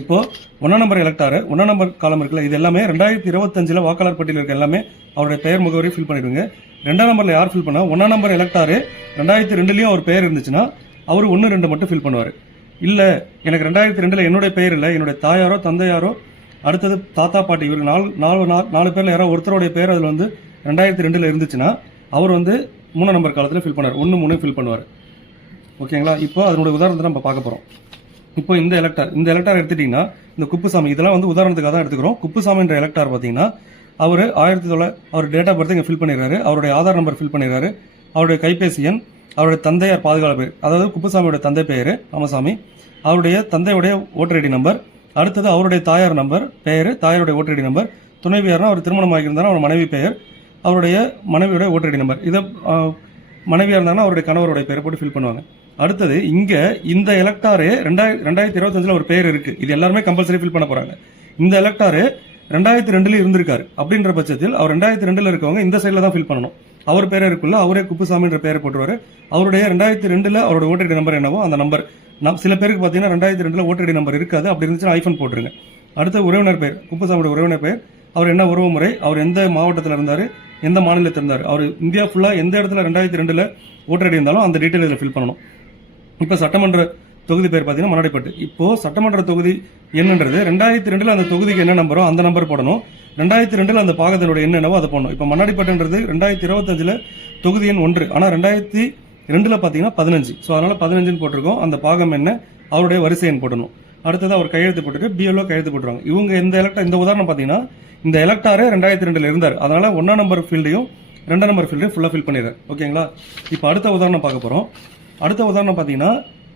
இப்போ ஒன்றாம் நம்பர் எலக்டாரு ஒன்றாம் நம்பர் காலம் இருக்குல்ல இது எல்லாமே ரெண்டாயிரத்தி இருபத்தஞ்சில் வாக்காளர் பட்டியல் இருக்க எல்லாமே அவருடைய பெயர் முகவரி ஃபில் பண்ணிடுங்க. ரெண்டாம் நம்பரில் யார் ஃபில் பண்ணா ஒன்றாம் நம்பர் எலக்டாரு ரெண்டாயிரத்தி ரெண்டுலேயும் அவர் பெயர் இருந்துச்சுன்னா அவர் ஒன்று ரெண்டு மட்டும் ஃபில் பண்ணுவார். இல்லை எனக்கு ரெண்டாயிரத்தி ரெண்டில் என்னுடைய பெயர் இல்லை என்னுடைய தாயாரோ தந்தையாரோ அடுத்தது தாத்தா பாட்டி இவர் நாலு நாலு நாலு பேரில் யாரோ ஒருத்தருடைய பேர் அதில் வந்து ரெண்டாயிரத்தி ரெண்டில் இருந்துச்சுன்னா அவர் வந்து மூணாம் நம்பர் காலத்தில் ஃபில் பண்ணுவார். ஒன்று மூணு ஃபில் பண்ணுவார். ஓகேங்களா? இப்போ அதனுடைய உதாரணத்தை நம்ம பார்க்க போகிறோம் இப்போ இந்த எலக்டார் இந்த எலக்டார் எடுத்துட்டீங்கன்னா இந்த குப்புசாமி இதெல்லாம் வந்து உதாரணத்துக்காக தான் எடுத்துக்கிறோம். குப்புசாமின்ற எலக்டார் பார்த்தீங்கன்னா அவர் ஆயிரத்தி தொள்ளாயிரம் அவர் டேட் ஆஃப் பர்த் இங்கே ஃபில் பண்ணிடுறாரு. அவருடைய ஆதார் நம்பர் ஃபில் பண்ணிடுறாரு. அவருடைய கைபேசி எண் அவருடைய தந்தையார் பாதுகாப்பு பேர் அதாவது குப்புசாமியோட தந்தை பெயர் ராமசாமி. அவருடைய தந்தையுடைய ஓட்டர் ஐடி நம்பர் அடுத்தது அவருடைய தாயார் நம்பர் பெயர் தாயாருடைய ஓட்டர் ஐடி நம்பர் துணைவியார்னா அவர் திருமணம் ஆகியிருந்தாலும் அவர் மனைவி பெயர் அவருடைய மனைவியோட ஓட்டர் ஐடி நம்பர் இதை மனைவியாக இருந்தாங்கன்னா அவருடைய கணவருடைய பெயரை போட்டு ஃபில் பண்ணுவாங்க. அடுத்தது இங்க இந்த எலக்டாரு ரெண்டாயிரத்தி ரெண்டாயிரத்தி இருபத்தஞ்சுல ஒரு பேர் இருக்கு. இது எல்லாருமே கம்பல்சரி ஃபில் பண்ண போறாங்க. இந்த எலக்டாரு ரெண்டாயிரத்தி ரெண்டுல இருந்திருக்காரு. அப்படின்ற பட்சத்தில் அவர் ரெண்டாயிரத்தி ரெண்டுல இருக்கவங்க இந்த சைடில் தான் ஃபில் பண்ணணும். அவர் பேரே இருக்குள்ள அவரே குப்புசாமின்ற பேரை போட்டுருவாரு. அவருடைய ரெண்டாயிரத்தி ரெண்டுல அவரோட ஓட்டடி நம்பர் என்னவோ அந்த நம்பர் நம் சில பேருக்கு பார்த்தீங்கன்னா ரெண்டாயிரத்தி ரெண்டுல ஓட்டடி நம்பர் இருக்காது. அப்படி இருந்துச்சுன்னா ஐஃபோன் போட்டுருங்க. அடுத்த உறவினர் பேர் குப்புசாமியோட உறவினர் பேர். அவர் என்ன உறவு முறை அவர் எந்த மாவட்டத்தில் இருந்தார்? எந்த மாநிலத்தில் இருந்தார்? அவர் இந்தியா ஃபுல்லாக எந்த இடத்துல ரெண்டாயிரத்தி ரெண்டில் ஓட்டர் இருந்தாலும் அந்த டீட்டெயில் இதில் ஃபில் பண்ணணும். இப்போ சட்டமன்ற தொகுதி பேர் பார்த்தீங்கன்னா மன்னாடிப்பட்டு இப்போ சட்டமன்ற தொகுதி என்னன்றது ரெண்டாயிரத்தி ரெண்டில் அந்த தொகுதிக்கு என்ன நம்பரோ அந்த நம்பர் போடணும். ரெண்டாயிரத்தி ரெண்டில் அந்த பாகத்தினுடைய என்னென்னவோ அதை போடணும். இப்போ மன்னாடிப்பட்டுன்றது ரெண்டாயிரத்தி இருபத்தஞ்சில் தொகுதி எண் ஒன்று. ஆனால் ரெண்டாயிரத்தி ரெண்டில் பார்த்தீங்கன்னா பதினஞ்சு. ஸோ அதனால் பதினஞ்சுன்னு போட்டிருக்கோம். அந்த பாகம் என்ன? அவருடைய வரிசை எண் போடணும். அடுத்தது அவர் கையெழுத்து போட்டுட்டு பிஎல்ஓ கையெழுத்து போட்டுருவாங்க. இவங்க இந்த எலக்டா இந்த உதாரணம் பார்த்தீங்கன்னா இந்த எலக்டாரே ரெண்டாயிரத்தி ரெண்டில் இருந்தார். அதனால ஒன்றாம் நம்பர் ஃபீல்டையும் ரெண்டாம் நம்பர் ஃபீல்டையும் ஃபுல்லாக ஃபில் பண்ணிடுறாரு. ஓகேங்களா? இப்போ அடுத்த உதாரணம் பார்க்க போகிறோம் அடுத்த உதாரணம் பார்த்தீங்கன்னா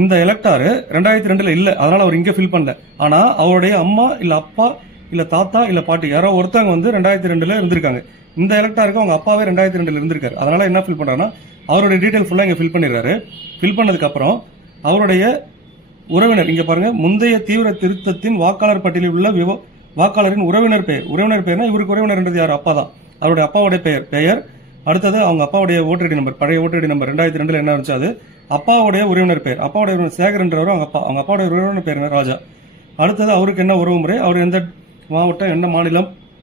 இந்த எலக்டாரு ரெண்டாயிரத்தி ரெண்டுல இல்லை அதனால அவர் இங்கே ஃபில் பண்ணல. ஆனால் அவருடைய அம்மா இல்லை அப்பா இல்லை தாத்தா இல்லை பாட்டி யாரோ ஒருத்தவங்க வந்து ரெண்டாயிரத்தி ரெண்டுல இருந்திருக்காங்க. இந்த எலக்டாருக்கு அவங்க அப்பாவே ரெண்டாயிரத்தி ரெண்டுல இருந்திருக்காரு. அதனால என்ன ஃபில் பண்ணுறாங்கன்னா அவருடைய டீட்டெயில் ஃபுல்லாக இங்கே ஃபில் பண்ணிடுறாரு. ஃபில் பண்ணதுக்கு அப்புறம் அவருடைய உறவினர் இங்கே பாருங்க முந்தைய தீவிர திருத்தத்தின் வாக்காளர் பட்டியலில் உள்ள விவ வாக்காளரின் உறவினர் பெயர். உறவினர் பெயர்னா இவருக்கு உறவினர்ன்றது யார்? அப்பா தான். அவருடைய அப்பாவுடைய பெயர் பெயர் அடுத்தது அவங்க அப்பாவுடைய ஓட்டு நம்பர் பழைய ஓட்டர் நம்பர் ரெண்டாயிரத்தி ரெண்டுல என்ன இருந்துச்சு? அது அப்பாவுடைய உறவினர் பேர். அப்பாவுடைய உறவினர் சேகர்ன்றவர் அவங்க அப்பா. அவங்க அப்பாவுடைய உறவினர் பேர் என்ன? ராஜா. அடுத்தது அவருக்கு என்ன உறவு முறை அவர் எந்த மாவட்டம் என்ன மாநிலம்?